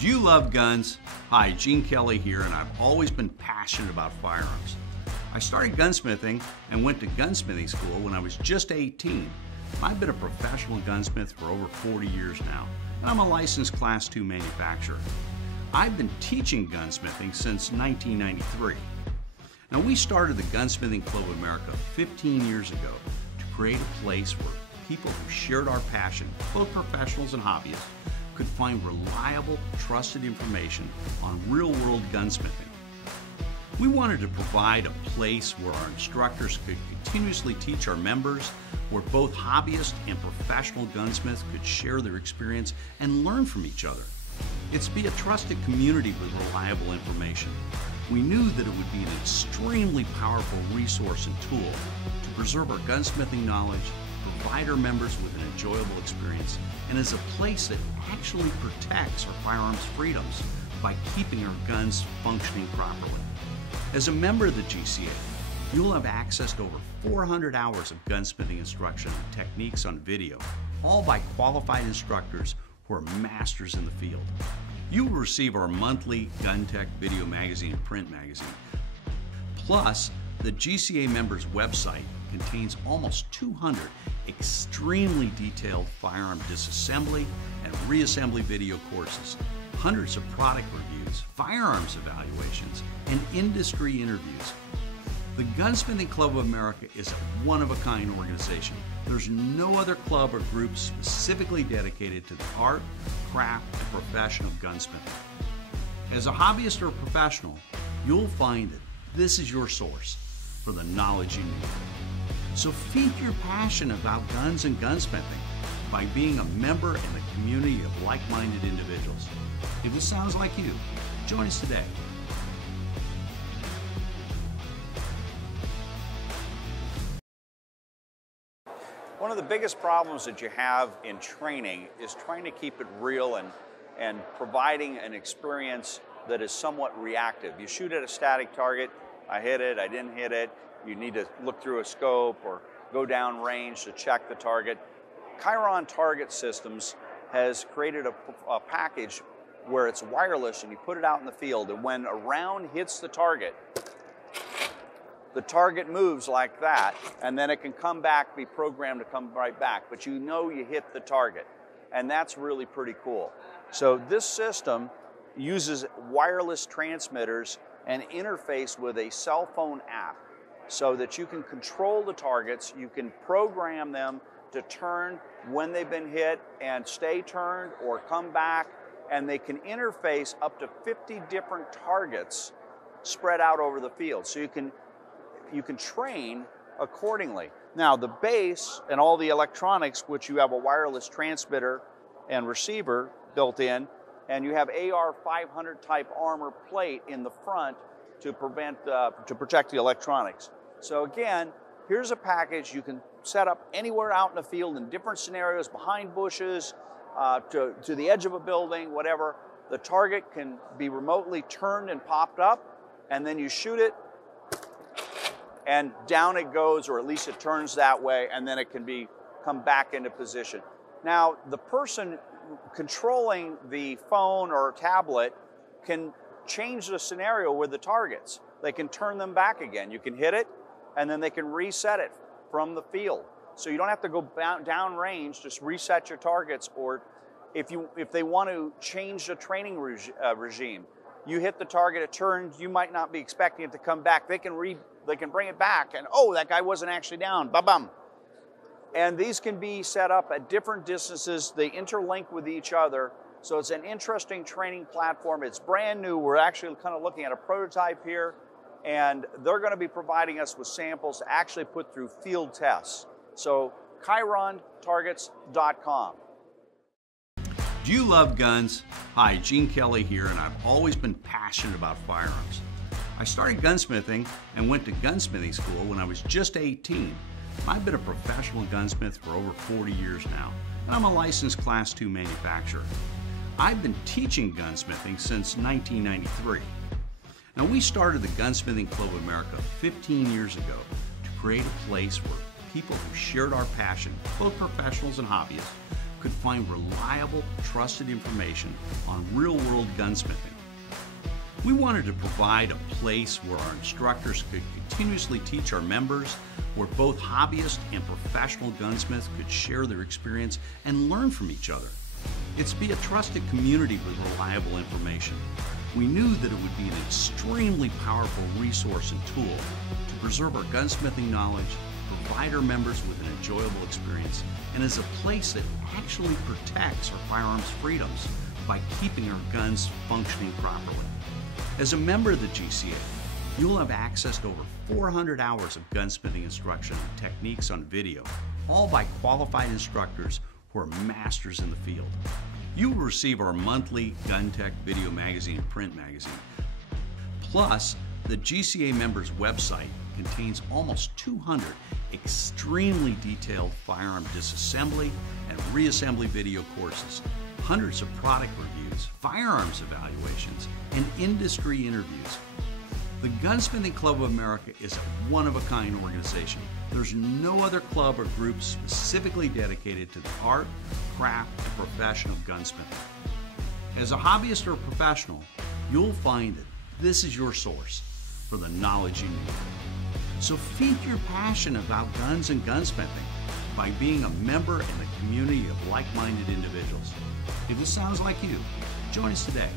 Do you love guns? Hi, Gene Kelly here, and I've always been passionate about firearms. I started gunsmithing and went to gunsmithing school when I was just 18. I've been a professional gunsmith for over 40 years now, and I'm a licensed Class II manufacturer. I've been teaching gunsmithing since 1993. Now, we started the Gunsmithing Club of America 15 years ago to create a place where people who shared our passion, both professionals and hobbyists, could find reliable, trusted information on real-world gunsmithing. We wanted to provide a place where our instructors could continuously teach our members, where both hobbyists and professional gunsmiths could share their experience and learn from each other. It's to be a trusted community with reliable information. We knew that it would be an extremely powerful resource and tool to preserve our gunsmithing knowledge, provide our members with an enjoyable experience, and as a place that actually protects our firearms freedoms by keeping our guns functioning properly. As a member of the GCA, you'll have access to over 400 hours of gunsmithing instruction and techniques on video, all by qualified instructors who are masters in the field. You will receive our monthly Gun Tech video magazine and print magazine. Plus, the GCA members' website contains almost 200 extremely detailed firearm disassembly and reassembly video courses, hundreds of product reviews, firearms evaluations, and industry interviews. The Gunsmithing Club of America is a one-of-a-kind organization. There's no other club or group specifically dedicated to the art, craft, and profession of gunsmithing. As a hobbyist or a professional, you'll find that this is your source for the knowledge you need. So feed your passion about guns and gunsmithing by being a member in a community of like-minded individuals. If it sounds like you, join us today. One of the biggest problems that you have in training is trying to keep it real and providing an experience that is somewhat reactive. You shoot at a static target, I hit it, I didn't hit it, you need to look through a scope or go down range to check the target. Chyron Target Systems has created a package where it's wireless and you put it out in the field, and when a round hits the target moves like that, and then it can come back, be programmed to come right back, but you know you hit the target, and that's really pretty cool. So this system uses wireless transmitters and interface with a cell phone app so that you can control the targets, you can program them to turn when they've been hit and stay turned or come back, and they can interface up to 50 different targets spread out over the field. So you can train accordingly. Now the base and all the electronics, which you have a wireless transmitter and receiver built in, and you have AR-500 type armor plate in the front to protect the electronics. So again, here's a package you can set up anywhere out in the field in different scenarios, behind bushes, to the edge of a building, whatever. The target can be remotely turned and popped up, and then you shoot it, and down it goes, or at least it turns that way, and then it can come back into position. Now, the person controlling the phone or tablet can change the scenario with the targets. They can turn them back again. You can hit it, and then they can reset it from the field. So you don't have to go down range, just reset your targets, or if they want to change the training regime, you hit the target, it turns, you might not be expecting it to come back. They can bring it back, and oh, that guy wasn't actually down, ba-bum. And these can be set up at different distances. They interlink with each other. So it's an interesting training platform. It's brand new. We're actually kind of looking at a prototype here, and they're going to be providing us with samples to actually put through field tests. So ChyronTargets.com. Do you love guns? Hi, Gene Kelly here, and I've always been passionate about firearms. I started gunsmithing and went to gunsmithing school when I was just 18. I've been a professional gunsmith for over 40 years now, and I'm a licensed Class II manufacturer. I've been teaching gunsmithing since 1993. Now, we started the Gunsmithing Club of America 15 years ago to create a place where people who shared our passion, both professionals and hobbyists, could find reliable, trusted information on real-world gunsmithing. We wanted to provide a place where our instructors could continuously teach our members, where both hobbyists and professional gunsmiths could share their experience and learn from each other. It's to be a trusted community with reliable information. We knew that it would be an extremely powerful resource and tool to preserve our gunsmithing knowledge, provide our members with an enjoyable experience, and as a place that actually protects our firearms freedoms by keeping our guns functioning properly. As a member of the GCA, you'll have access to over 400 hours of gunsmithing instruction and techniques on video, all by qualified instructors who are masters in the field. You will receive our monthly Gun Tech video magazine and print magazine. Plus, the GCA members' website contains almost 200 extremely detailed firearm disassembly and reassembly video courses, hundreds of product reviews, firearms evaluations, and industry interviews. The Gunsmithing Club of America is a one-of-a-kind organization. There's no other club or group specifically dedicated to the art, craft, and profession of gunsmithing. As a hobbyist or professional, you'll find that this is your source for the knowledge you need. So feed your passion about guns and gunsmithing by being a member in a community of like-minded individuals. If this sounds like you, join us today.